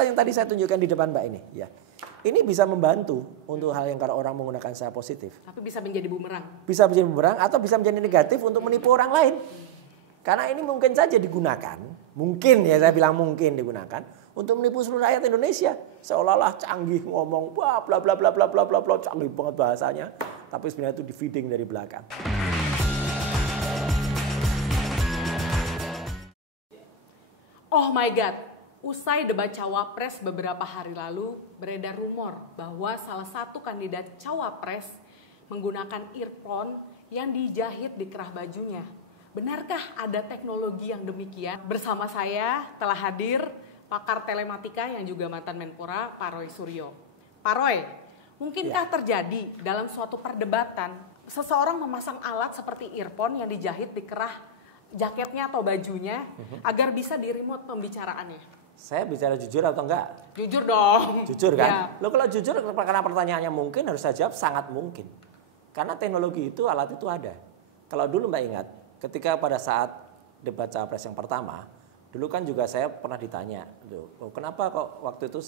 alat yang tadi saya tunjukkan di depan Mbak ini, ya. Ini bisa membantu untuk hal yang kalau orang menggunakan saya positif. Tapi bisa menjadi bumerang. Bisa menjadi bumerang atau bisa menjadi negatif untuk menipu orang lain. Karena ini mungkin saja digunakan, mungkin ya saya bilang mungkin digunakan untuk menipu seluruh rakyat Indonesia. Seolah-olah canggih ngomong, wah bla bla bla bla bla bla bla, canggih banget bahasanya. Tapi sebenarnya itu di feeding dari belakang. Oh my God, usai debat cawapres beberapa hari lalu, beredar rumor bahwa salah satu kandidat cawapres menggunakan earphone yang dijahit di kerah bajunya. Benarkah ada teknologi yang demikian? Bersama saya telah hadir pakar telematika yang juga mantan Menpora, Pak Roy Suryo. Pak Roy, mungkinkah terjadi dalam suatu perdebatan seseorang memasang alat seperti earphone yang dijahit di kerah jaketnya atau bajunya agar bisa di remote pembicaraannya? Saya bicara jujur atau enggak? Jujur dong. Jujur kan? Ya. Lo kalau jujur karena pertanyaannya mungkin harus saya jawab sangat mungkin. Karena teknologi itu, alat itu ada. Kalau dulu Mbak ingat, ketika pada saat debat cawapres yang pertama, dulu kan juga saya pernah ditanya, kenapa kok waktu itu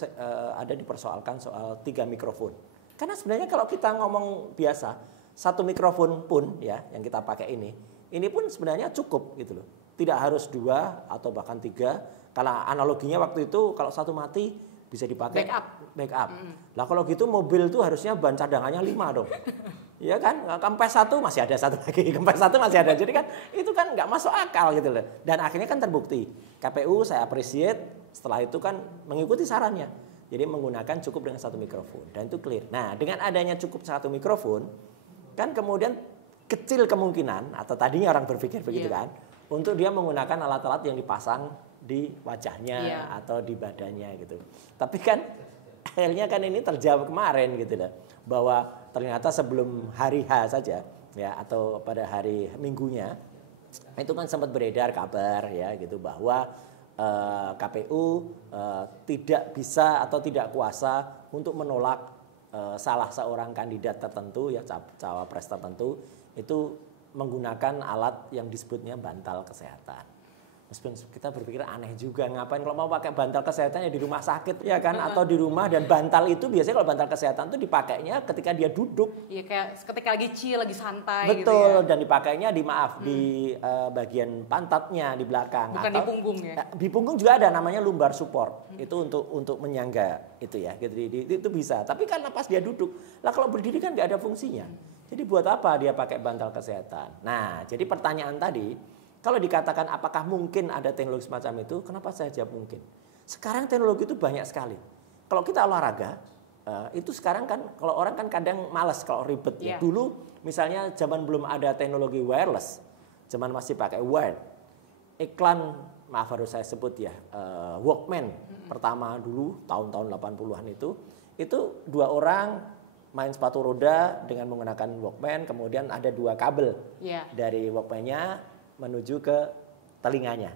ada dipersoalkan soal 3 mikrofon? Karena sebenarnya kalau kita ngomong biasa, 1 mikrofon pun ya yang kita pakai ini pun sebenarnya cukup gitu loh. Tidak harus 2 atau bahkan 3. Kalau analoginya waktu itu kalau 1 mati bisa dipakai backup. Lah kalau gitu mobil itu harusnya ban cadangannya 5 dong. Iya kan? Kempes 1 masih ada 1 lagi, kempes 1 masih ada. Jadi kan itu kan nggak masuk akal gitu loh. Dan akhirnya kan terbukti. KPU saya appreciate setelah itu kan mengikuti sarannya. Jadi menggunakan cukup dengan 1 mikrofon dan itu clear. Nah, dengan adanya cukup 1 mikrofon kan kemudian kecil kemungkinan atau tadinya orang berpikir begitu kan untuk dia menggunakan alat-alat yang dipasang di wajahnya atau di badannya gitu. Tapi kan akhirnya kan ini terjawab kemarin gitu loh. Bahwa ternyata sebelum hari H saja ya atau pada hari Minggunya itu kan sempat beredar kabar ya gitu bahwa KPU tidak bisa atau tidak kuasa untuk menolak salah seorang kandidat tertentu ya cawapres tertentu itu menggunakan alat yang disebutnya bantal kesehatan. Meskipun kita berpikir aneh juga, ngapain kalau mau pakai bantal kesehatan ya di rumah sakit ya kan atau di rumah, dan bantal itu biasanya kalau bantal kesehatan itu dipakainya ketika dia duduk. Iya kayak ketika lagi chill, lagi santai. Betul, gitu ya. dan dipakainya di bagian pantatnya di belakang. Bukan atau di punggung ya. Di punggung juga ada namanya lumbar support. Itu untuk menyangga itu ya. Gitu, itu bisa. Tapi karena pas dia duduk, lah kalau berdiri kan nggak ada fungsinya. Jadi buat apa dia pakai bantal kesehatan? Nah, jadi pertanyaan tadi, kalau dikatakan apakah mungkin ada teknologi semacam itu, kenapa saya jawab mungkin? Sekarang teknologi itu banyak sekali. Kalau kita olahraga, itu sekarang kan kalau orang kan kadang malas kalau ribet. Ya. Dulu misalnya zaman belum ada teknologi wireless, zaman masih pakai wire. Iklan, maaf harus saya sebut ya, Walkman pertama dulu tahun-tahun 80-an itu 2 orang main sepatu roda dengan menggunakan Walkman, kemudian ada 2 kabel dari Walkman-nya menuju ke telinganya.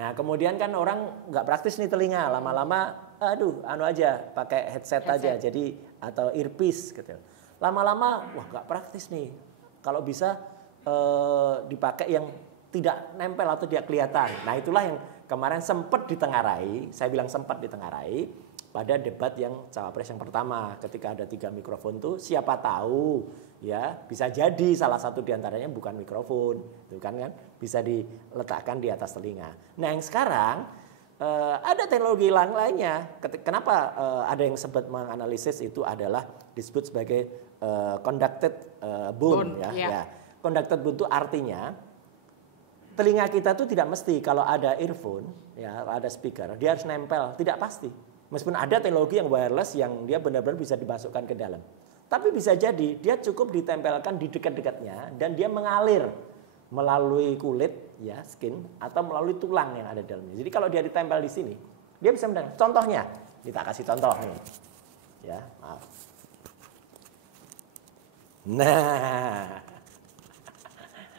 Nah kemudian kan orang nggak praktis nih telinga, lama-lama anu aja pakai headset aja jadi atau earpiece gitu. Lama-lama wah nggak praktis nih, kalau bisa dipakai yang tidak nempel atau tidak kelihatan. Nah itulah yang kemarin sempat ditengarai, saya bilang sempat ditengarai pada debat yang cawapres yang pertama ketika ada 3 mikrofon tuh siapa tahu ya bisa jadi salah satu diantaranya bukan mikrofon itu kan bisa diletakkan di atas telinga. Nah yang sekarang ada teknologi lainnya. Kenapa ada yang sempat menganalisis itu adalah disebut sebagai conducted bone ya. Conducted bone itu artinya telinga kita tuh tidak mesti kalau ada earphone ya ada speaker dia harus nempel, tidak pasti. Meskipun ada teknologi yang wireless yang dia benar-benar bisa dimasukkan ke dalam. Tapi bisa jadi dia cukup ditempelkan di dekat-dekatnya dan dia mengalir melalui kulit ya skin atau melalui tulang yang ada di dalamnya. Jadi kalau dia ditempel di sini, dia bisa mendengar. Contohnya, kita kasih contoh nih. Ya, maaf. Nah.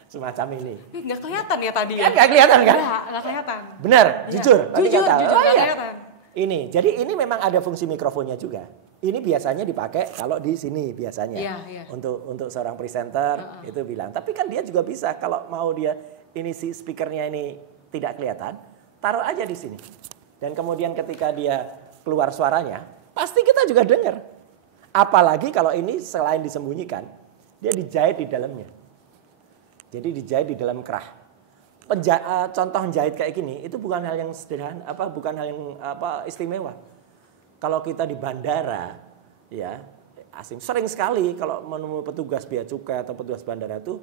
Semacam ini. Nggak kelihatan ya tadi ya? Nggak kelihatan kan? Nggak kelihatan. Benar, jujur. Jujur, nggak kelihatan. Ini, jadi ini memang ada fungsi mikrofonnya juga. Ini biasanya dipakai kalau di sini biasanya untuk seorang presenter itu bilang. Tapi kan dia juga bisa kalau mau dia ini si speakernya ini tidak kelihatan, taruh aja di sini. Dan kemudian ketika dia keluar suaranya, pasti kita juga dengar. Apalagi kalau ini selain disembunyikan, dia dijahit di dalamnya. Jadi dijahit di dalam kerah. Contoh jahit kayak gini itu bukan hal yang sederhana, bukan hal yang istimewa. Kalau kita di bandara, ya asing sering sekali kalau menemui petugas bea cukai atau petugas bandara itu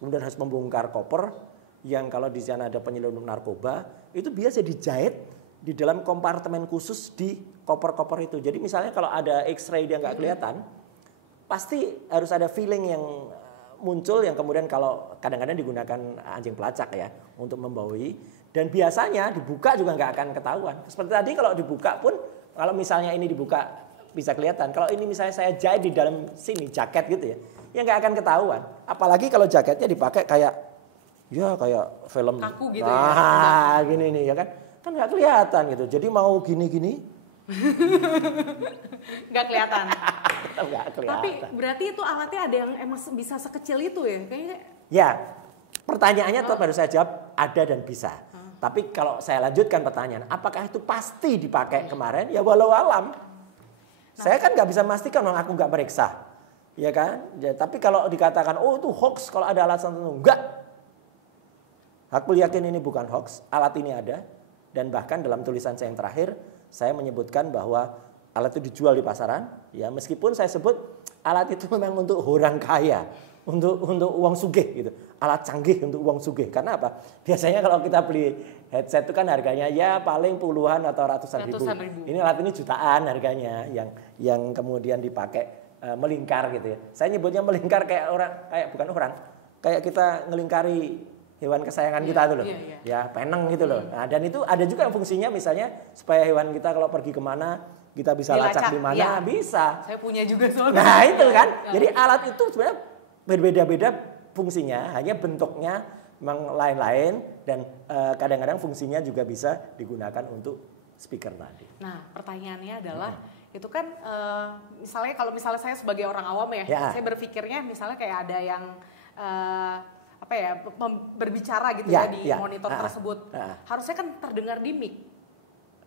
kemudian harus membongkar koper yang kalau di sana ada penyelundup narkoba itu biasa dijahit di dalam kompartemen khusus di koper-koper itu. Jadi misalnya kalau ada X-ray dia nggak kelihatan, pasti harus ada feeling yang muncul yang kemudian kalau kadang-kadang digunakan anjing pelacak ya untuk membawahi, dan biasanya dibuka juga nggak akan ketahuan. Seperti tadi kalau dibuka pun kalau misalnya ini dibuka bisa kelihatan. Kalau ini misalnya saya jahit di dalam sini jaket gitu ya nggak akan ketahuan. Apalagi kalau jaketnya dipakai kayak film kaku gitu gini nih ya kan nggak kelihatan gitu. Jadi mau gini-gini nggak kelihatan. Nggak kelihatan. Tapi berarti itu alatnya ada yang emang bisa sekecil itu ya? Kayaknya. Ya, pertanyaannya tetap harus saya jawab ada dan bisa. Tapi kalau saya lanjutkan pertanyaan, apakah itu pasti dipakai kemarin? Ya walau alam. Saya kan nggak bisa memastikan, aku nggak meriksa, ya kan? Ya, tapi kalau dikatakan, oh itu hoax kalau ada alat tertentu, enggak. Aku yakin ini bukan hoax, alat ini ada. Dan bahkan dalam tulisan saya yang terakhir, saya menyebutkan bahwa alat itu dijual di pasaran. Ya, meskipun saya sebut alat itu memang untuk orang kaya, untuk uang sugih gitu. Alat canggih untuk uang sugih. Karena apa? Biasanya kalau kita beli headset itu kan harganya ya paling puluhan atau ratusan ribu. Ini alat ini jutaan harganya yang kemudian dipakai melingkar gitu ya. Saya nyebutnya melingkar kayak kayak kita ngelingkari hewan kesayangan kita tuh loh. Ya, peneng gitu loh. Nah, dan itu ada juga fungsinya misalnya supaya hewan kita kalau pergi kemana kita bisa lacak di mana, bisa. Saya punya juga soalnya. Nah, itu kan. Jadi alat itu sebenarnya berbeda-beda fungsinya, hanya bentuknya memang lain-lain dan kadang-kadang fungsinya juga bisa digunakan untuk speaker tadi. Nah, pertanyaannya adalah itu kan misalnya saya sebagai orang awam ya. Saya berpikirnya misalnya kayak ada yang berbicara gitu di monitor tersebut. Harusnya kan terdengar di mic.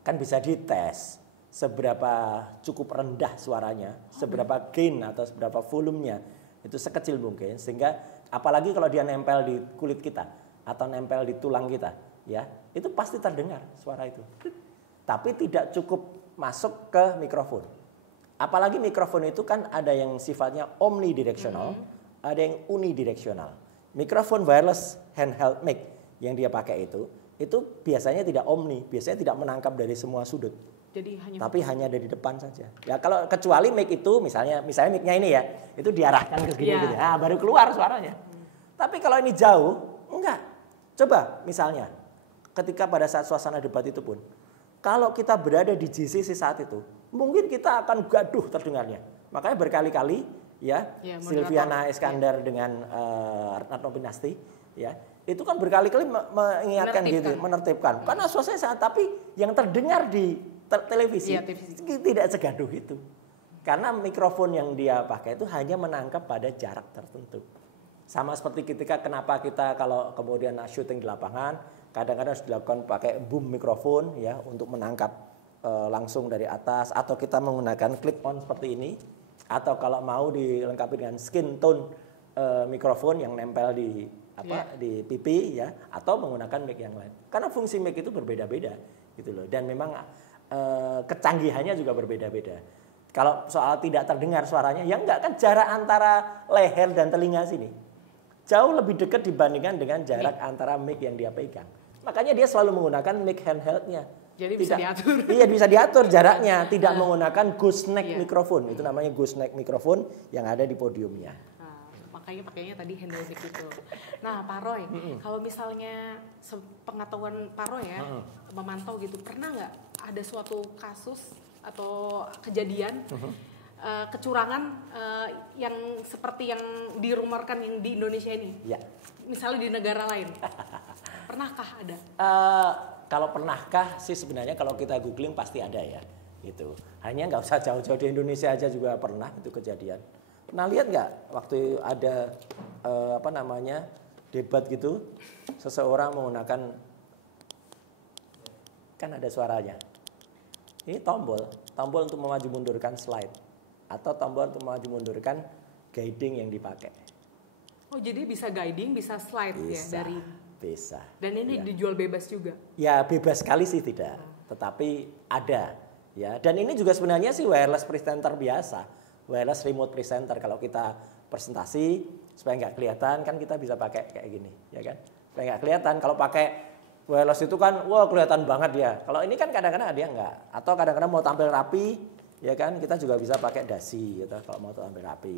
Kan bisa dites seberapa cukup rendah suaranya, seberapa gain atau seberapa volumenya. Itu sekecil mungkin sehingga apalagi kalau dia nempel di kulit kita atau nempel di tulang kita, ya, itu pasti terdengar suara itu. Tapi tidak cukup masuk ke mikrofon. Apalagi mikrofon itu kan ada yang sifatnya omnidirectional, ada yang unidirectional. Mikrofon wireless handheld mic yang dia pakai itu biasanya tidak omni, biasanya tidak menangkap dari semua sudut. Tapi hanya dari depan saja. Ya kalau kecuali mic itu misalnya mic-nya ini ya, itu diarahkan ke segini gitu. Nah, baru keluar suaranya. Tapi kalau ini jauh, enggak. Coba misalnya ketika pada saat suasana debat itu pun, kalau kita berada di GCC saat itu, mungkin kita akan gaduh terdengarnya. Makanya berkali-kali Silviana Iskandar dengan Ratno Pinasti ya itu kan berkali-kali mengingatkan menertibkan karena suasana saat tapi yang terdengar di televisi tidak segaduh itu karena mikrofon yang dia pakai itu hanya menangkap pada jarak tertentu. Sama seperti kenapa kita kalau kemudian syuting di lapangan kadang-kadang harus dilakukan pakai boom mikrofon ya untuk menangkap langsung dari atas atau kita menggunakan clip on seperti ini. Atau kalau mau dilengkapi dengan skin tone mikrofon yang nempel di pipi ya, atau menggunakan mic yang lain. Karena fungsi mic itu berbeda-beda gitu loh. Dan memang kecanggihannya juga berbeda-beda. Kalau soal tidak terdengar suaranya, ya enggak kan jarak antara leher dan telinga sini jauh lebih dekat dibandingkan dengan jarak antara mic yang dia pegang. Makanya dia selalu menggunakan mic handheldnya. Jadi bisa diatur. Iya bisa diatur jaraknya, tidak menggunakan gooseneck mikrofon. Itu namanya gooseneck mikrofon yang ada di podiumnya. Makanya pakainya tadi handle mic itu. Nah Pak Roy, kalau misalnya pengetahuan Pak Roy ya, memantau gitu, pernah nggak ada suatu kasus atau kejadian kecurangan yang seperti yang dirumorkan yang di Indonesia ini? Ya. Misalnya di negara lain, pernahkah ada? Kalau pernahkah sih sebenarnya kalau kita googling pasti ada ya gitu. Hanya nggak usah jauh-jauh di Indonesia aja juga pernah itu kejadian. Pernah lihat nggak waktu ada debat gitu seseorang menggunakan kan ada suaranya. Ini tombol untuk memaju mundurkan slide atau tombol untuk memaju mundurkan guiding yang dipakai. Oh, jadi bisa guiding, bisa slide Bisa, ya dari. Bisa. Dan ini ya. dijual bebas juga. Ya bebas sekali sih tidak, tetapi ada. Ya, dan ini juga sebenarnya sih wireless presenter biasa, wireless remote presenter. Kalau kita presentasi supaya nggak kelihatan kan kita bisa pakai kayak gini, ya kan? Supaya nggak kelihatan. Kalau pakai wireless itu kan, wah kelihatan banget ya. Kalau ini kan kadang-kadang dia nggak. Atau kadang-kadang mau tampil rapi, ya kan? Kita juga bisa pakai dasi, gitu, kalau mau tampil rapi.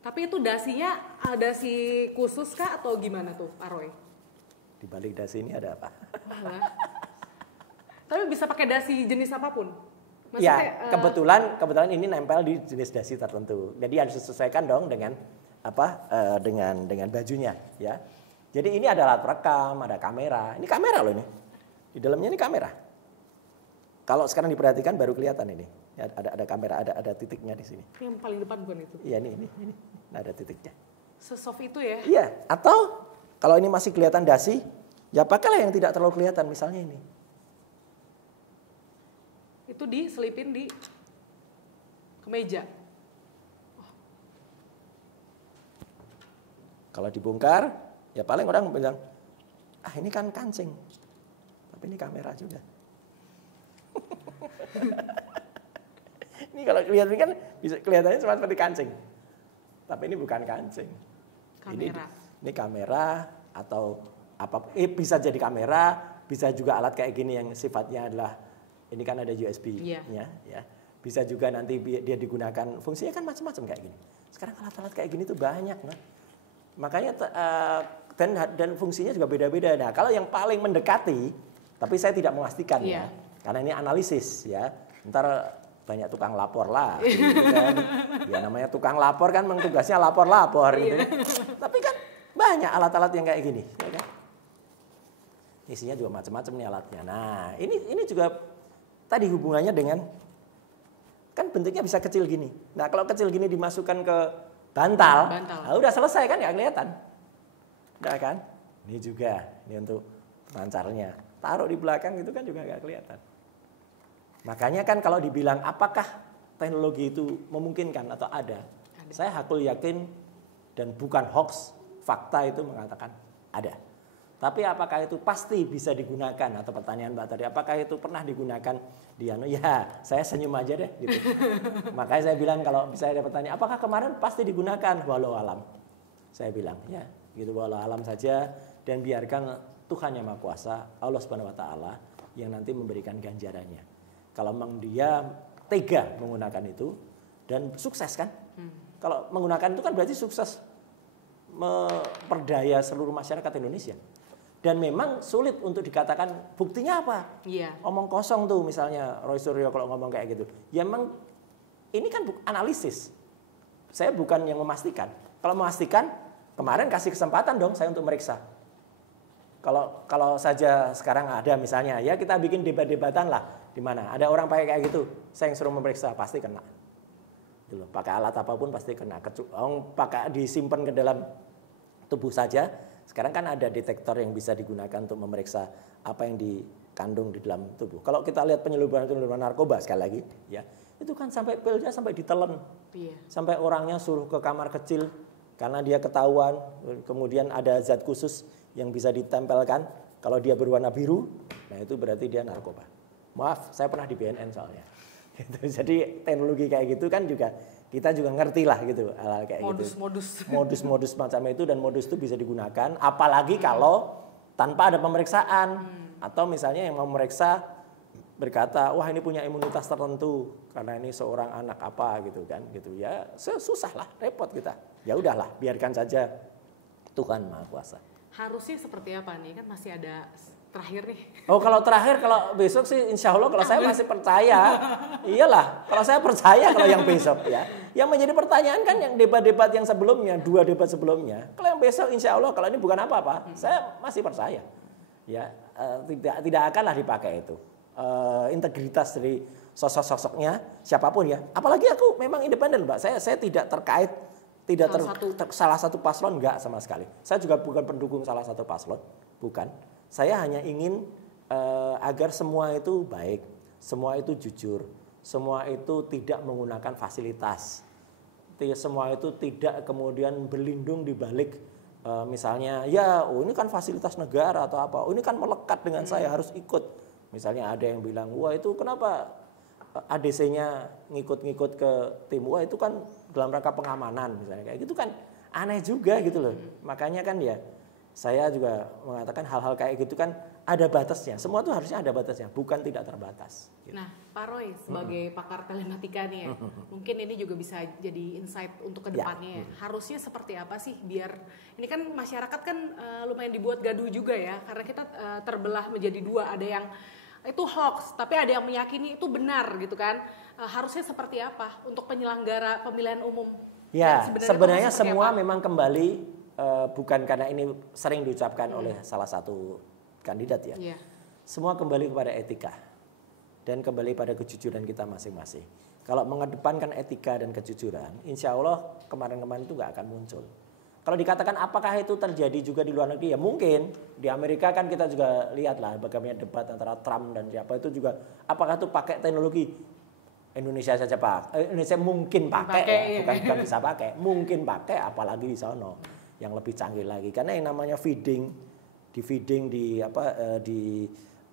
Tapi itu dasinya dasi khusus kah atau gimana tuh, Pak Roy? Di balik dasi ini ada apa? Tapi bisa pakai dasi jenis apapun? Ya, kebetulan ini nempel di jenis dasi tertentu. Jadi harus disesuaikan dong dengan dengan bajunya, ya. Jadi ini ada alat perekam, ada kamera. Ini kamera loh ini. Di dalamnya ini kamera. Kalau sekarang diperhatikan baru kelihatan ini. Ada kamera, ada titiknya di sini. Yang paling depan bukan itu? Iya, ini. Nah, ada titiknya. Sesoft itu ya? Iya, atau kalau ini masih kelihatan dasi, ya pakailah yang tidak terlalu kelihatan, misalnya ini. Itu diselipin di kemeja. Kalau dibongkar, ya paling orang bilang, ini kan kancing. Tapi ini kamera juga. Ini kalau kelihatan kan bisa kelihatannya cuma seperti kancing. Tapi ini bukan kancing. Kamera. Ini kamera atau apa? Bisa jadi kamera, bisa juga alat kayak gini yang sifatnya adalah ini kan ada USB-nya, ya. Bisa juga nanti dia digunakan fungsinya kan macam-macam kayak gini. Sekarang alat-alat kayak gini tuh banyak, nah. Makanya dan fungsinya juga beda-beda. Nah, kalau yang paling mendekati, tapi saya tidak memastikan ya, karena ini analisis ya. Ntar banyak tukang lapor lah, gitu kan. Ya namanya tukang lapor kan memang tugasnya lapor-lapor gitu. Tapi kan banyak alat-alat yang kayak gini, ya kan. Isinya juga macam-macam nih alatnya. Nah, ini juga tadi hubungannya dengan kan bentuknya bisa kecil gini. Nah, kalau kecil gini dimasukkan ke bantal. Nah, udah selesai kan ya kelihatan. Udah kan? Ini juga, ini untuk pancarnya. Taruh di belakang itu kan juga nggak kelihatan. Makanya kan kalau dibilang apakah teknologi itu memungkinkan atau ada. Saya hakul yakin dan bukan hoax, fakta itu mengatakan ada. Tapi apakah itu pasti bisa digunakan atau pertanyaan Mbak tadi, apakah itu pernah digunakan di ya saya senyum aja deh gitu. Makanya saya bilang kalau bisa ada pertanyaan, apakah kemarin pasti digunakan? Walau alam. Saya bilang ya gitu walau alam saja dan biarkan Tuhan yang Maha Kuasa, Allah Subhanahu wa taala yang nanti memberikan ganjarannya. Kalau memang dia tega menggunakan itu dan sukses kan? Kalau menggunakan itu kan berarti sukses memperdaya seluruh masyarakat Indonesia. Dan memang sulit untuk dikatakan buktinya apa? Iya. Omong kosong tuh misalnya Roy Suryo kalau ngomong kayak gitu. Ya memang ini kan analisis. Saya bukan yang memastikan. Kalau memastikan kemarin kasih kesempatan dong saya untuk meriksa. Kalau saja sekarang ada misalnya ya kita bikin debat-debatan lah di mana ada orang pakai kayak gitu, saya yang suruh memeriksa pasti kena. Gitu loh, pakai alat apapun pasti kena. Pakai disimpan ke dalam tubuh saja. Sekarang kan ada detektor yang bisa digunakan untuk memeriksa apa yang dikandung di dalam tubuh. Kalau kita lihat penyeludupan narkoba sekali lagi, ya itu kan sampai pilnya sampai ditelen, sampai orangnya suruh ke kamar kecil karena dia ketahuan. Kemudian ada zat khusus yang bisa ditempelkan. Kalau dia berwarna biru, nah itu berarti dia narkoba. Maaf, saya pernah di BNN soalnya. Jadi teknologi kayak gitu kan juga kita juga ngerti lah gitu hal kayak modus-modus macam itu dan modus itu bisa digunakan apalagi kalau tanpa ada pemeriksaan atau misalnya yang mau memeriksa berkata wah ini punya imunitas tertentu karena ini seorang anak apa gitu kan gitu ya susah lah repot kita ya udahlah biarkan saja Tuhan Maha Kuasa. Harusnya seperti apa nih kan masih ada terakhir nih. Oh kalau terakhir kalau besok sih insya Allah kalau saya masih percaya. Iyalah kalau saya percaya kalau yang besok ya. Yang menjadi pertanyaan kan yang debat-debat yang sebelumnya, 2 debat sebelumnya. Kalau yang besok insya Allah kalau ini bukan apa-apa, saya masih percaya. Ya tidak akanlah dipakai itu. Integritas dari sosok-sosoknya siapapun ya. Apalagi aku memang independen Mbak. Saya tidak terkait salah satu paslon enggak sama sekali. Saya juga bukan pendukung salah satu paslon, bukan. Saya hanya ingin agar semua itu baik. semua itu jujur, semua itu tidak menggunakan fasilitas, semua itu tidak kemudian berlindung di balik misalnya ya ini kan fasilitas negara atau apa, ini kan melekat dengan saya harus ikut. Misalnya ada yang bilang wah itu kenapa ADC-nya ngikut-ngikut ke tim, wah itu kan dalam rangka pengamanan misalnya, kayak gitu kan aneh juga gitu loh. Makanya kan ya saya juga mengatakan hal-hal kayak gitu kan ada batasnya, semua tuh harusnya ada batasnya, bukan tidak terbatas gitu. Nah Pak Roy sebagai pakar telematika nih ya, mungkin ini juga bisa jadi insight untuk kedepannya ya. Harusnya seperti apa sih biar, ini kan masyarakat kan lumayan dibuat gaduh juga ya, karena kita terbelah menjadi dua, ada yang itu hoax, tapi ada yang meyakini itu benar gitu kan. Harusnya seperti apa untuk penyelenggara pemilihan umum? Ya, sebenarnya semua memang kembali bukan karena ini sering diucapkan oleh salah satu kandidat ya. Semua kembali kepada etika dan kembali pada kejujuran kita masing-masing. Kalau mengedepankan etika dan kejujuran, insya Allah kemarin-kemarin itu nggak akan muncul. Kalau dikatakan apakah itu terjadi juga di luar negeri, ya mungkin. Di Amerika kan kita juga lihat lah bagaimana debat antara Trump dan siapa itu juga, apakah itu pakai teknologi. Indonesia saja Pak, Indonesia mungkin pakai ya, bukan bisa pakai, mungkin pakai, apalagi di sana yang lebih canggih lagi. Karena yang namanya feeding di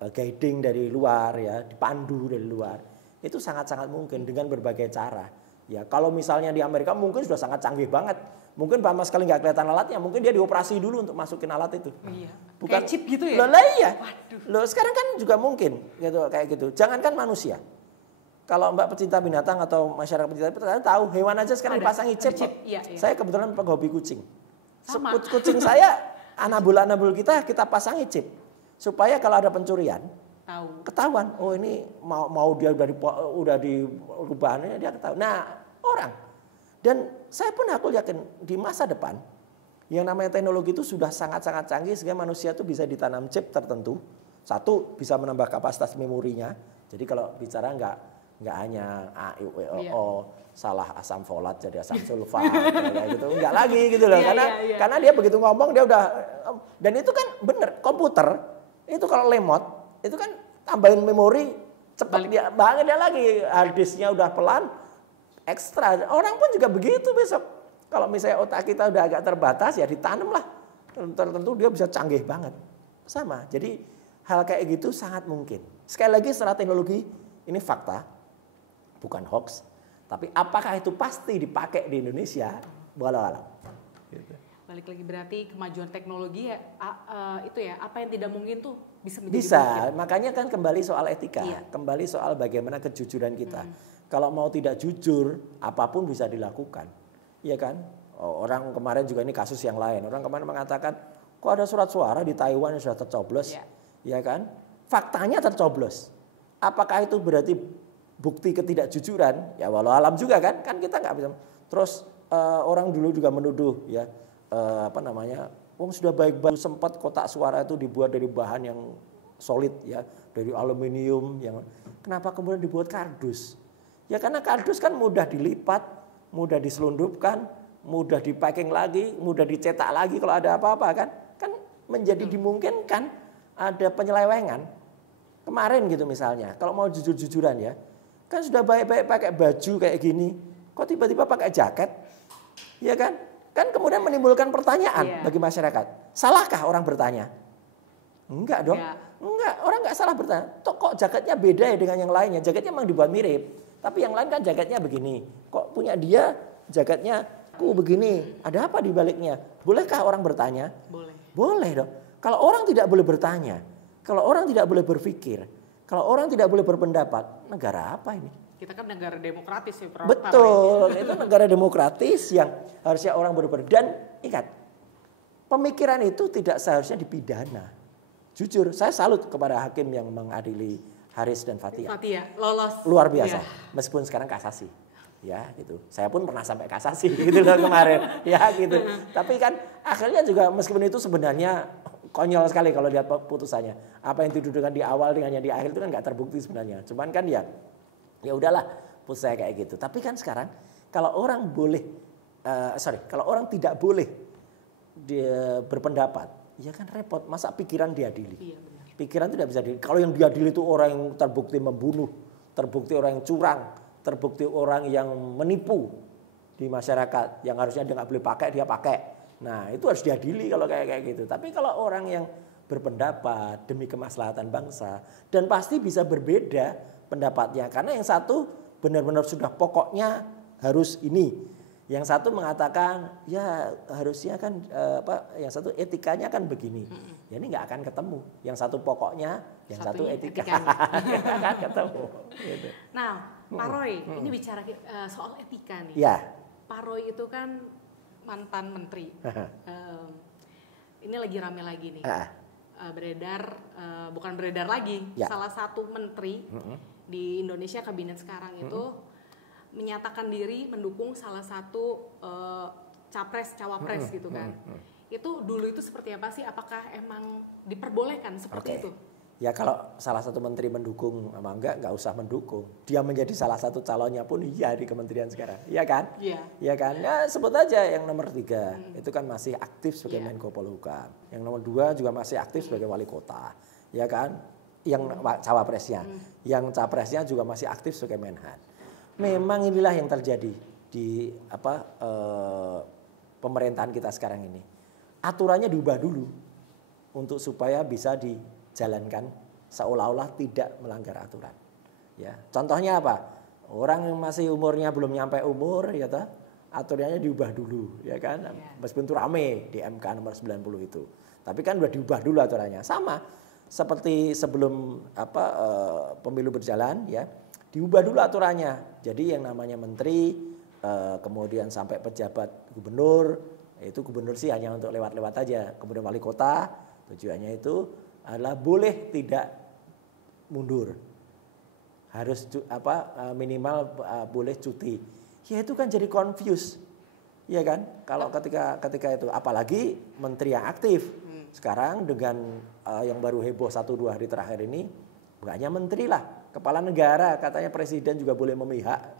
guiding dari luar ya, dipandu dari luar, itu sangat-sangat mungkin dengan berbagai cara. Ya kalau misalnya di Amerika mungkin sudah sangat canggih banget. Mungkin sama sekali nggak kelihatan alatnya, mungkin dia dioperasi dulu untuk masukin alat itu. Iya. Bukan kayak chip gitu ya? Loh iya. Loh sekarang kan juga mungkin gitu kayak gitu. Jangankan manusia. Kalau Mbak pecinta binatang atau masyarakat pecinta binatang tahu hewan aja sekarang dipasangi chip. Iya. Saya kebetulan penghobi kucing. Kucing saya anabul kita pasangi chip supaya kalau ada pencurian ketahuan. Oh ini mau dia udah dirubahnya dia ketahuan. Nah orang. Dan saya pun aku yakin di masa depan yang namanya teknologi itu sudah sangat-sangat canggih sehingga manusia itu bisa ditanam chip tertentu. Satu bisa menambah kapasitas memorinya. Jadi kalau bicara nggak hanya A, I, U, E, O, salah asam folat jadi asam sulfat kayak gitu. Enggak lagi gitu loh. Karena dia begitu ngomong dia udah, dan itu kan bener komputer itu kalau lemot itu kan tambahin memori cepat dia banget dia lagi, hard disknya udah pelan ekstra. Orang pun juga begitu besok. Kalau misalnya otak kita udah agak terbatas ya ditanam lah. Tentu dia bisa canggih banget. Sama. Jadi hal kayak gitu sangat mungkin. Sekali lagi secara teknologi ini fakta, bukan hoax. Tapi apakah itu pasti dipakai di Indonesia? Walau alam. Gitu. Balik lagi berarti kemajuan teknologi ya, itu ya apa yang tidak mungkin tuh bisa menjadi bisa. mungkin. Makanya kan kembali soal etika, kembali soal bagaimana kejujuran kita. Kalau mau tidak jujur, apapun bisa dilakukan, iya kan? Orang kemarin juga ini kasus yang lain. Orang kemarin mengatakan, kok ada surat suara di Taiwan yang sudah tercoblos, ya kan? Faktanya tercoblos. Apakah itu berarti bukti ketidakjujuran? Ya walau alam juga kan? Kan kita nggak bisa. Terus orang dulu juga menuduh, ya. Sudah baik-baik sempat kotak suara itu dibuat dari bahan yang solid ya, dari aluminium yang kenapa kemudian dibuat kardus? Ya karena kardus kan mudah dilipat, mudah diselundupkan, mudah dipacking lagi, mudah dicetak lagi kalau ada apa-apa kan? Kan menjadi dimungkinkan ada penyelewengan. Kemarin gitu misalnya, kalau mau jujur-jujuran ya, kan sudah baik-baik pakai baju kayak gini, kok tiba-tiba pakai jaket? Ya kan? Kan kemudian menimbulkan pertanyaan bagi masyarakat. Salahkah orang bertanya? Enggak dong. Enggak, orang enggak salah bertanya. Kok jaketnya beda ya dengan yang lainnya? Jaketnya memang dibuat mirip. Tapi yang lain kan jaketnya begini. Kok punya dia jaketnya aku begini? Ada apa di baliknya? Bolehkah orang bertanya? Boleh. Boleh dong. Kalau orang tidak boleh bertanya, kalau orang tidak boleh berpikir, kalau orang tidak boleh berpendapat, negara apa ini? Kita kan negara demokratis ya, betul, itu negara demokratis yang harusnya orang berpikir. Dan ingat, pemikiran itu tidak seharusnya dipidana. Jujur, saya salut kepada hakim yang mengadili Haris dan Fathia. Fathia lolos. Luar biasa, meskipun sekarang kasasi. Ya gitu, saya pun pernah sampai kasasi gitu loh kemarin. Ya gitu, tapi kan akhirnya juga meskipun itu sebenarnya konyol sekali kalau lihat putusannya. Apa yang dituduhkan di awal dengan yang di akhir itu kan nggak terbukti sebenarnya. Cuman kan ya udahlah, putus saya kayak gitu. Tapi kan sekarang kalau orang boleh, kalau orang tidak boleh dia berpendapat, ya kan repot. Masa pikiran diadili? Iya, benar. Pikiran tidak bisa diadili. Kalau yang diadili itu orang yang terbukti membunuh terbukti orang yang curang, terbukti orang yang menipu di masyarakat, yang harusnya dia nggak boleh pakai dia pakai. Nah itu harus diadili kalau kayak gitu. Tapi kalau orang yang berpendapat demi kemaslahatan bangsa, dan pasti bisa berbeda pendapatnya, karena yang satu benar-benar sudah pokoknya harus ini, yang satu mengatakan ya harusnya kan yang satu etikanya kan begini, ya ini nggak akan ketemu. Yang satu pokoknya, yang satu etika, nggak akan ketemu. Gitu. Nah, Pak Roy, ini bicara soal etika nih. Ya. Pak Roy itu kan mantan menteri. Ini lagi rame lagi nih. Beredar, bukan beredar lagi, salah satu menteri di Indonesia kabinet sekarang itu menyatakan diri mendukung salah satu capres cawapres gitu kan. Itu dulu itu seperti apa sih? Apakah emang diperbolehkan seperti itu? Ya kalau salah satu menteri mendukung sama nggak usah mendukung. Dia menjadi salah satu calonnya pun iya di kementerian sekarang, iya kan? Iya. Iya kan? Ya sebut aja yang nomor 3 itu kan masih aktif sebagai Menko Polhukam. Yang nomor 2 juga masih aktif sebagai wali kota, ya kan? Yang cawapresnya, yang capresnya juga masih aktif sebagai Menhan. Memang inilah yang terjadi di pemerintahan kita sekarang ini. Aturannya diubah dulu untuk supaya bisa dijalankan seolah-olah tidak melanggar aturan. Ya, contohnya apa? Orang yang masih umurnya belum nyampe umur, ya toh, aturannya diubah dulu, ya kan? Meskipun itu rame di MK nomor 90 itu, tapi kan udah diubah dulu aturannya. Sama seperti sebelum pemilu berjalan, ya, diubah dulu aturannya. Jadi yang namanya menteri, kemudian sampai pejabat gubernur, itu gubernur sih hanya untuk lewat-lewat aja. Kemudian wali kota, tujuannya itu adalah boleh tidak mundur, harus minimal boleh cuti. Ya itu kan jadi confuse, ya kan? Kalau ketika itu, apalagi menteri yang aktif. Sekarang dengan yang baru heboh 1-2 hari terakhir ini, bukan hanya menteri lah, kepala negara katanya presiden juga boleh memihak.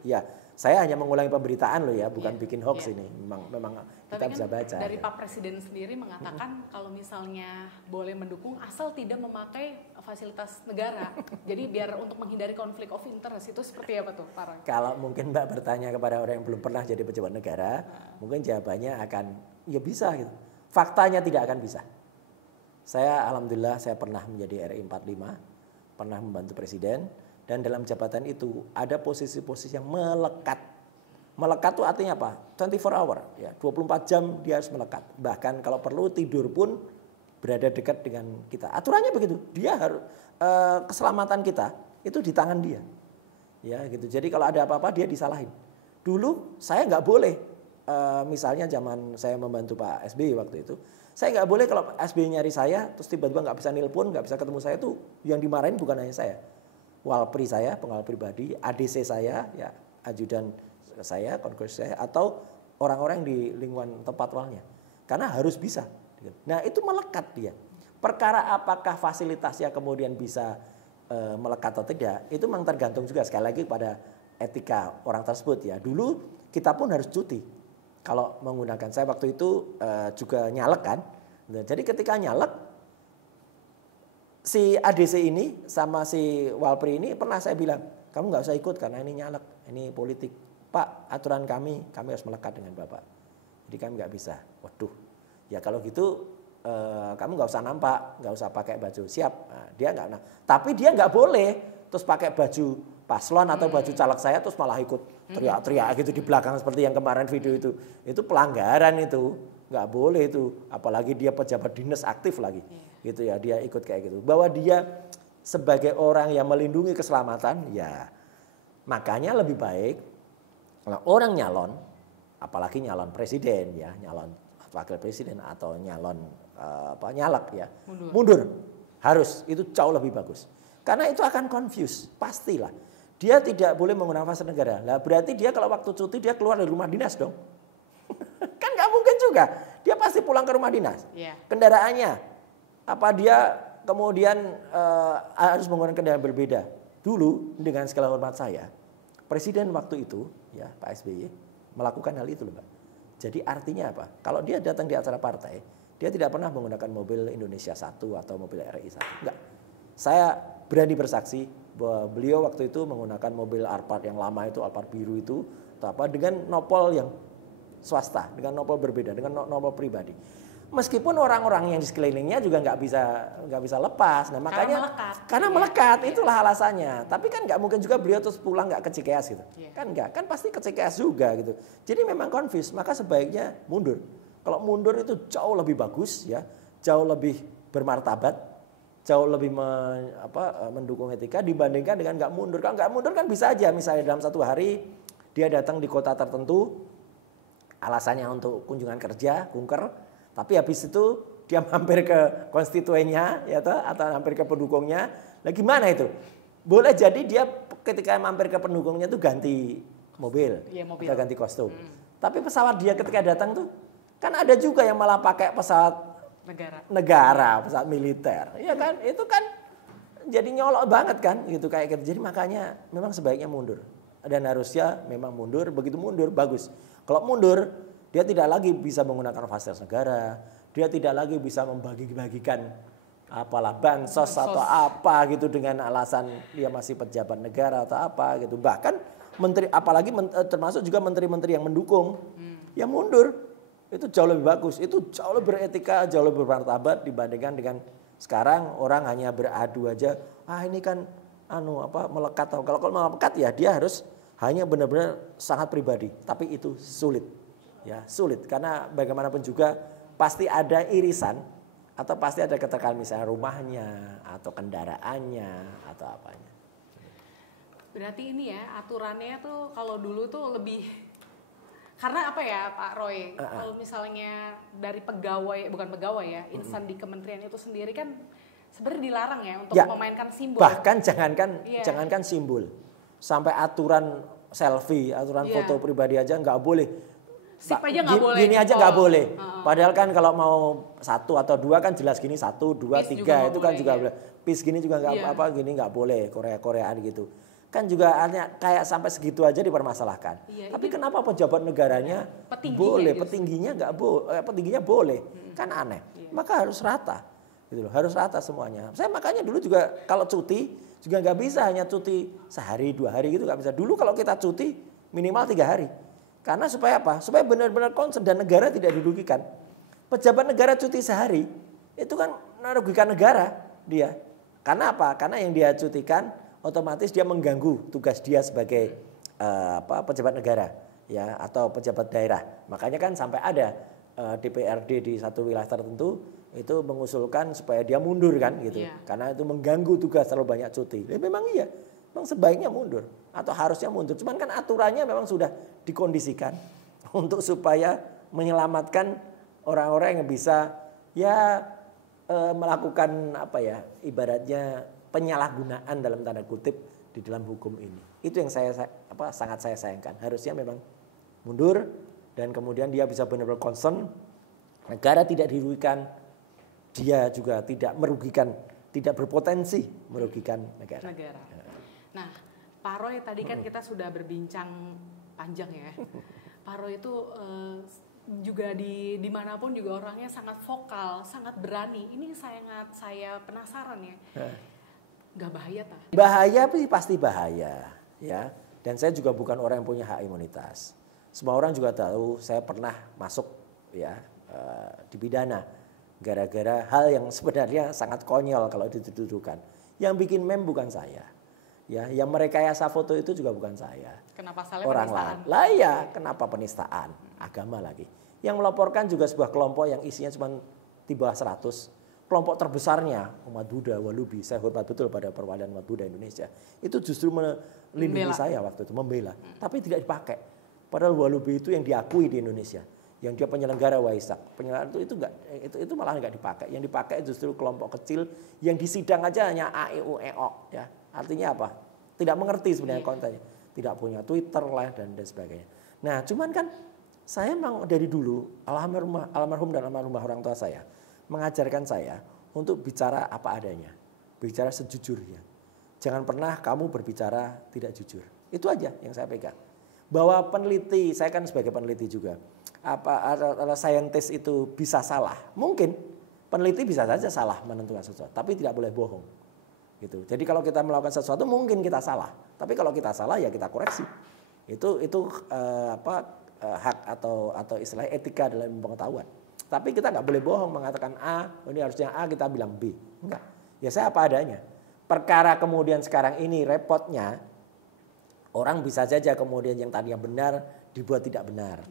Ya, saya hanya mengulangi pemberitaan loh ya, bukan bikin hoax ini. Memang kita kan bisa baca. Dari Pak Presiden sendiri mengatakan kalau misalnya boleh mendukung asal tidak memakai fasilitas negara. Jadi biar untuk menghindari konflik of interest, itu seperti apa tuh Pak Roy? Kalau mungkin Mbak bertanya kepada orang yang belum pernah jadi pejabat negara, mungkin jawabannya akan ya bisa gitu. Faktanya tidak akan bisa. Saya alhamdulillah saya pernah menjadi RI 45, pernah membantu presiden, dan dalam jabatan itu ada posisi-posisi yang melekat. Melekat itu artinya apa? 24 hour, ya, 24 jam dia harus melekat. Bahkan kalau perlu tidur pun berada dekat dengan kita. Aturannya begitu. Dia harus keselamatan kita itu di tangan dia. Ya, gitu. Jadi kalau ada apa-apa dia disalahin. Dulu saya nggak boleh, misalnya zaman saya membantu Pak SBY waktu itu, saya nggak boleh kalau SBY nyari saya, terus tiba-tiba nggak bisa nelpon, nggak bisa ketemu saya, tuh yang dimarahin bukan hanya saya. Walpri saya, pengawal pribadi, ADC saya, ya ajudan saya, konkursi saya, atau orang-orang di lingkungan tempat walnya. Karena harus bisa. Nah itu melekat dia. Perkara apakah fasilitasnya kemudian bisa melekat atau tidak, itu memang tergantung juga sekali lagi pada etika orang tersebut ya. Dulu kita pun harus cuti. Kalau menggunakan, saya waktu itu juga nyalek kan. Nah, jadi ketika nyalek, si ADC ini sama si Walpri ini pernah saya bilang, kamu nggak usah ikut karena ini nyalek, ini politik. Pak, aturan kami harus melekat dengan Bapak. Jadi kami nggak bisa. Waduh, ya kalau gitu kamu nggak usah nampak, nggak usah pakai baju siap. Nah, dia nggak, tapi dia nggak boleh terus pakai baju paslon atau baju caleg saya terus malah ikut teriak-teriak gitu di belakang seperti yang kemarin video itu pelanggaran, itu nggak boleh itu, apalagi dia pejabat dinas aktif lagi gitu ya, dia ikut kayak gitu, bahwa dia sebagai orang yang melindungi keselamatan ya, makanya lebih baik kalau orang nyalon, apalagi nyalon presiden ya, nyalon wakil presiden atau nyalon nyalek ya, mundur harus, itu jauh lebih bagus karena itu akan confuse pastilah. Dia tidak boleh menggunakan fasilitas negara. Lah berarti dia kalau waktu cuti dia keluar dari rumah dinas dong. Kan nggak mungkin juga. Dia pasti pulang ke rumah dinas. Kendaraannya apa dia kemudian harus menggunakan kendaraan berbeda. Dulu dengan segala hormat saya, presiden waktu itu ya Pak SBY melakukan hal itu loh Mbak. Jadi artinya apa? Kalau dia datang di acara partai, dia tidak pernah menggunakan mobil Indonesia 1 atau mobil RI 1. Enggak. Saya berani bersaksi bahwa beliau waktu itu menggunakan mobil Alphard yang lama itu, Alphard biru itu, atau apa, dengan nopol yang swasta, dengan nopol berbeda, dengan nopol pribadi. Meskipun orang-orang yang di sekelilingnya juga nggak bisa lepas, nah makanya karena melekat, itulah alasannya. Tapi kan nggak mungkin juga beliau terus pulang nggak ke Cikeas gitu, kan nggak, kan pasti ke Cikeas juga gitu. Jadi memang confuse, maka sebaiknya mundur. Kalau mundur itu jauh lebih bagus ya, jauh lebih bermartabat, jauh lebih mendukung etika dibandingkan dengan nggak mundur. Kalau nggak mundur kan bisa aja misalnya dalam satu hari dia datang di kota tertentu, alasannya untuk kunjungan kerja, kunker. Tapi habis itu dia mampir ke konstituennya ya toh, atau mampir ke pendukungnya. Lah gimana itu? Boleh jadi dia ketika mampir ke pendukungnya itu ganti mobil, atau ganti kostum. Tapi pesawat dia ketika datang tuh kan ada juga yang malah pakai pesawat negara, pesawat militer. Ya kan? Itu kan jadi nyolok banget kan gitu kayak gitu. Jadi makanya memang sebaiknya mundur. Dan harusnya memang mundur, begitu mundur bagus. Kalau mundur dia tidak lagi bisa menggunakan fasilitas negara, dia tidak lagi bisa membagi-bagikan apalah bansos atau apa gitu dengan alasan dia masih pejabat negara atau apa gitu. Bahkan menteri, apalagi termasuk juga menteri-menteri yang mendukung, yang mundur itu jauh lebih bagus, itu jauh lebih beretika, jauh lebih bermartabat dibandingkan dengan sekarang orang hanya beradu aja. Ini kan melekat. Kalau melekat ya dia harus hanya benar-benar sangat pribadi, tapi itu sulit. Ya, sulit karena bagaimanapun juga pasti ada irisan atau pasti ada keterkaitan misalnya rumahnya atau kendaraannya atau apanya. Berarti ini ya aturannya tuh kalau dulu tuh lebih karena apa ya Pak Roy? Kalau misalnya dari pegawai, bukan pegawai ya, insan di kementerian itu sendiri kan sebenarnya dilarang ya untuk memainkan simbol. Bahkan jangankan simbol, sampai aturan selfie, aturan foto pribadi aja nggak boleh. Sip aja nggak boleh. Gini aja nggak boleh. Padahal kan kalau mau 1 atau 2 kan jelas gini 1, 2, 3 itu kan juga boleh. Peace gini juga nggak apa gini nggak boleh, Koreaan gitu. Kan juga hanya kayak sampai segitu aja dipermasalahkan. Tapi kenapa pejabat negaranya boleh, petingginya nggak boleh, petingginya boleh? Kan aneh. Maka harus rata. Gitu loh, harus rata semuanya. Saya makanya dulu juga kalau cuti juga nggak bisa hanya cuti sehari 2 hari gitu nggak bisa. Dulu kalau kita cuti minimal 3 hari. Karena supaya apa? Supaya benar-benar concern dan negara tidak dirugikan. Pejabat negara cuti sehari, itu kan merugikan negara dia. Karena apa? Karena yang dia cutikan otomatis dia mengganggu tugas dia sebagai pejabat negara ya atau pejabat daerah. Makanya kan sampai ada DPRD di satu wilayah tertentu itu mengusulkan supaya dia mundur kan gitu. Karena itu mengganggu tugas terlalu banyak cuti. Memang iya. Memang sebaiknya mundur atau harusnya mundur. Cuman kan aturannya memang sudah dikondisikan untuk supaya menyelamatkan orang-orang yang bisa melakukan ibaratnya penyalahgunaan dalam tanda kutip di dalam hukum ini. Itu yang sangat saya sayangkan. Harusnya memang mundur dan kemudian dia bisa benar-benar concern, negara tidak dirugikan, dia juga tidak merugikan, tidak berpotensi merugikan negara. Nah, Pak Roy tadi kan kita sudah berbincang panjang ya. Pak Roy itu juga dimanapun juga orangnya sangat vokal, sangat berani. Ini saya penasaran ya. Gak bahaya tak? Bahaya pasti bahaya ya. Dan saya juga bukan orang yang punya hak imunitas. Semua orang juga tahu saya pernah masuk ya dipidana gara-gara hal yang sebenarnya sangat konyol kalau dituduhkan. Yang bikin meme bukan saya. Ya, yang merekayasa foto itu juga bukan saya. Kenapa salahnya orang penistaan? Lah ya, kenapa penistaan? Agama lagi. Yang melaporkan juga sebuah kelompok yang isinya cuma di bawah 100. Kelompok terbesarnya umat Buddha, Walubi. Saya hormat betul pada perwakilan umat Buddha Indonesia. Itu justru melindungi saya waktu itu, membela. Tapi tidak dipakai. Padahal Walubi itu yang diakui di Indonesia. Yang dia penyelenggara Waisak. Penyelenggara itu malah nggak dipakai. Yang dipakai justru kelompok kecil yang di sidang aja hanya AEU-EO ya. Artinya apa? Tidak mengerti sebenarnya kontennya. Tidak punya Twitter lah dan sebagainya. Nah cuman kan saya memang dari dulu almarhum dan almarhumah orang tua saya mengajarkan saya untuk bicara apa adanya. Bicara sejujurnya. Jangan pernah kamu berbicara tidak jujur. Itu aja yang saya pegang. Bahwa peneliti, saya kan sebagai peneliti juga. Saintis itu bisa salah. Mungkin peneliti bisa saja salah menentukan sesuatu. Tapi tidak boleh bohong. gitu. Jadi kalau kita melakukan sesuatu mungkin kita salah, tapi kalau kita salah ya kita koreksi. Itu hak atau istilah etika dalam pengetahuan. Tapi kita nggak boleh bohong mengatakan A, ini harusnya A kita bilang B. Enggak. Ya saya apa adanya. Perkara kemudian sekarang ini repotnya orang bisa saja kemudian yang tadinya benar dibuat tidak benar.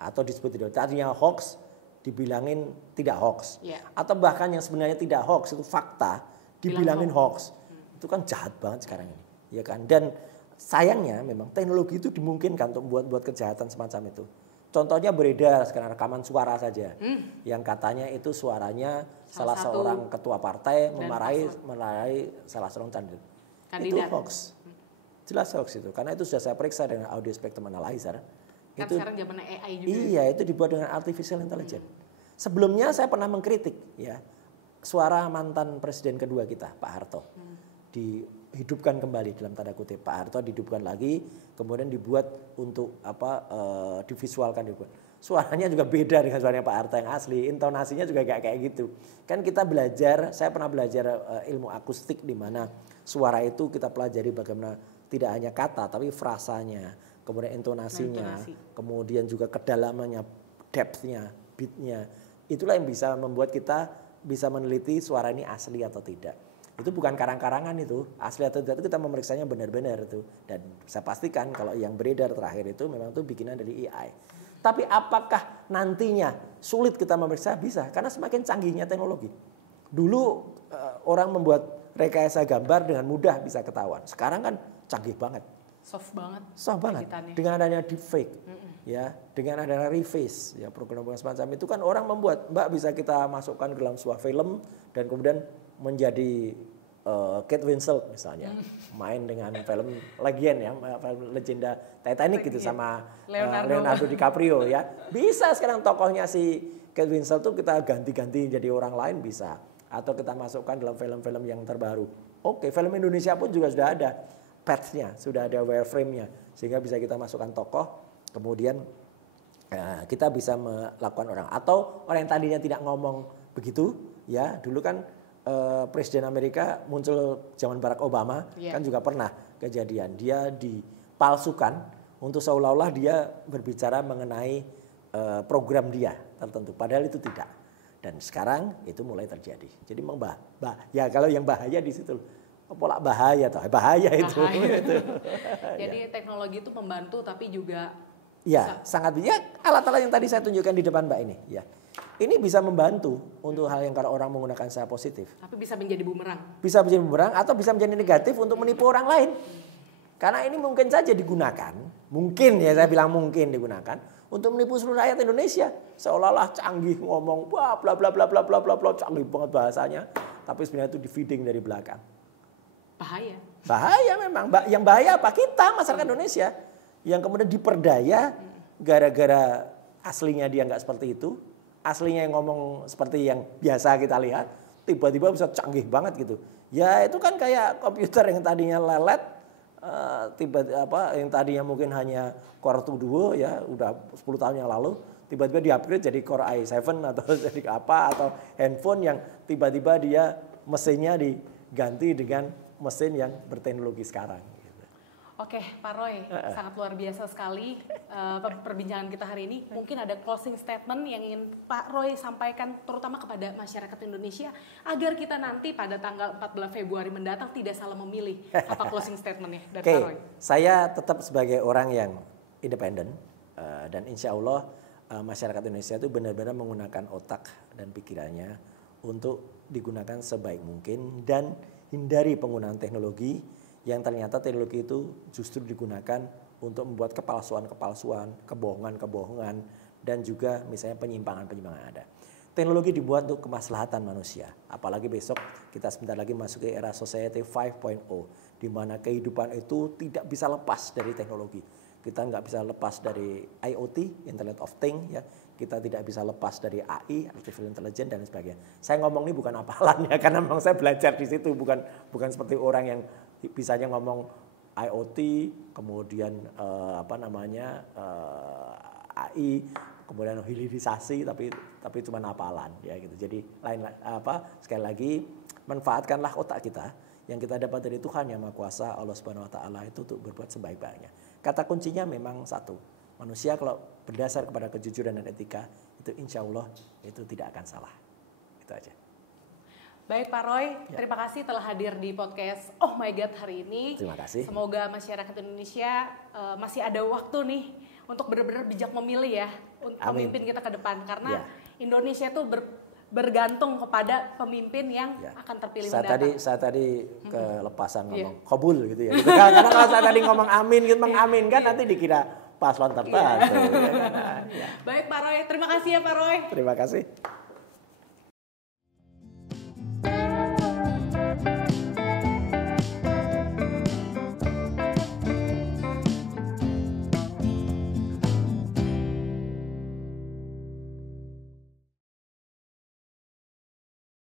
Atau disebut tidak. Tadinya hoax dibilangin tidak hoax. Atau bahkan yang sebenarnya tidak hoax itu fakta dibilangin hoax. Itu kan jahat banget sekarang ini. Ya kan? Dan sayangnya memang teknologi itu dimungkinkan untuk buat kejahatan semacam itu. Contohnya beredar sekarang rekaman suara saja. Yang katanya itu suaranya salah seorang ketua partai memarahi salah seorang kandidat. Itu hoax. Jelas hoax itu. Karena itu sudah saya periksa dengan audio spectrum analyzer. Kan itu, sekarang zaman AI juga. Iya, itu dibuat dengan artificial intelligence. Sebelumnya saya pernah mengkritik ya suara mantan presiden kedua kita, Pak Harto. Dihidupkan kembali dalam tanda kutip. Pak Harto dihidupkan lagi, kemudian dibuat untuk divisualkan dibuat. Suaranya juga beda dengan suaranya Pak Harto yang asli, intonasinya juga kayak gitu. Kan kita belajar, saya pernah belajar ilmu akustik di mana suara itu kita pelajari bagaimana tidak hanya kata tapi frasanya, kemudian intonasinya, kemudian juga kedalamannya, depth-nya, beat-nya. Itulah yang bisa membuat kita bisa meneliti suara ini asli atau tidak. Itu bukan karang-karangan itu, asli atau tidak itu kita memeriksanya benar-benar itu. Dan saya pastikan kalau yang beredar terakhir itu memang itu bikinan dari AI. Tapi apakah nantinya sulit kita memeriksa? Bisa, karena semakin canggihnya teknologi. Dulu orang membuat rekayasa gambar dengan mudah bisa ketahuan. Sekarang kan canggih banget. Soft banget. Dengan adanya deepfake, ya, dengan adanya reface, ya program-program semacam itu kan orang membuat, Mbak bisa kita masukkan ke dalam sebuah film dan kemudian menjadi Kate Winslet misalnya, main dengan film Legend ya, film legenda Titanic gitu sama Leonardo DiCaprio ya. Bisa sekarang tokohnya si Kate Winslet tuh kita ganti-ganti jadi orang lain bisa, atau kita masukkan dalam film-film yang terbaru. Oke, film Indonesia pun juga sudah ada path-nya, sudah ada wireframe-nya, sehingga bisa kita masukkan tokoh, kemudian kita bisa melakukan orang. Atau orang yang tadinya tidak ngomong begitu, ya dulu kan Presiden Amerika muncul zaman Barack Obama, kan juga pernah kejadian. Dia dipalsukan untuk seolah-olah dia berbicara mengenai program dia tertentu, padahal itu tidak. Dan sekarang itu mulai terjadi. Jadi ya kalau yang bahaya di situ. Pola bahaya itu. Jadi teknologi itu membantu tapi juga sangat ya, alat-alat yang tadi saya tunjukkan di depan Mbak ini ya. Ini bisa membantu untuk hal yang kalau orang menggunakan secara positif. Tapi bisa menjadi bumerang. Bisa menjadi bumerang atau bisa menjadi negatif untuk menipu orang lain. Karena ini mungkin saja digunakan, mungkin ya saya bilang mungkin digunakan untuk menipu seluruh rakyat Indonesia. Seolah-olah canggih ngomong bla bla bla bla bla bla bla, canggih banget bahasanya, tapi sebenarnya itu di feeding dari belakang. Bahaya memang. Yang bahaya apa? Kita masyarakat Indonesia yang kemudian diperdaya gara-gara aslinya dia nggak seperti itu, aslinya yang ngomong seperti yang biasa kita lihat, tiba-tiba bisa canggih banget gitu. Ya itu kan kayak komputer yang tadinya lelet, yang tadinya mungkin hanya Core 2 Duo ya, udah 10 tahun yang lalu, tiba-tiba di-upgrade jadi Core i7 atau jadi apa, atau handphone yang tiba-tiba dia mesinnya diganti dengan mesin yang berteknologi sekarang. Oke, Pak Roy, sangat luar biasa sekali perbincangan kita hari ini. Mungkin ada closing statement yang ingin Pak Roy sampaikan terutama kepada masyarakat Indonesia agar kita nanti pada tanggal 14 Februari mendatang tidak salah memilih. Apa closing statement-nya dari Pak Roy? Saya tetap sebagai orang yang independen dan insya Allah masyarakat Indonesia itu benar-benar menggunakan otak dan pikirannya untuk digunakan sebaik mungkin dan hindari penggunaan teknologi yang ternyata teknologi itu justru digunakan untuk membuat kepalsuan-kepalsuan, kebohongan-kebohongan, dan juga misalnya penyimpangan-penyimpangan ada. Teknologi dibuat untuk kemaslahatan manusia. Apalagi besok kita sebentar lagi masuk ke era Society 5.0, di mana kehidupan itu tidak bisa lepas dari teknologi. Kita nggak bisa lepas dari IoT, Internet of Things, ya. Kita tidak bisa lepas dari AI, Artificial Intelligence dan sebagainya. Saya ngomong ini bukan apalannya karena memang saya belajar di situ, bukan seperti orang yang bisanya ngomong IoT, kemudian AI, kemudian hilirisasi, tapi cuma hafalan ya gitu. Jadi sekali lagi manfaatkanlah otak kita yang kita dapat dari Tuhan yang Maha Kuasa, Allah Subhanahu wa taala itu untuk berbuat sebaik-baiknya. Kata kuncinya memang satu. Manusia kalau berdasar kepada kejujuran dan etika, itu insya Allah itu tidak akan salah. Itu aja. Baik Pak Roy, terima kasih telah hadir di podcast Oh My God hari ini. Terima kasih. Semoga masyarakat Indonesia masih ada waktu nih untuk benar-benar bijak memilih ya pemimpin kita ke depan. Karena Indonesia itu bergantung kepada pemimpin yang akan terpilih mendatang. Saya tadi kelepasan ngomong kobul gitu ya. Karena kalau saya tadi ngomong amin gitu, mengaminkan nanti dikira paslon tertentu. Baik Pak Roy, terima kasih ya Pak Roy. Terima kasih.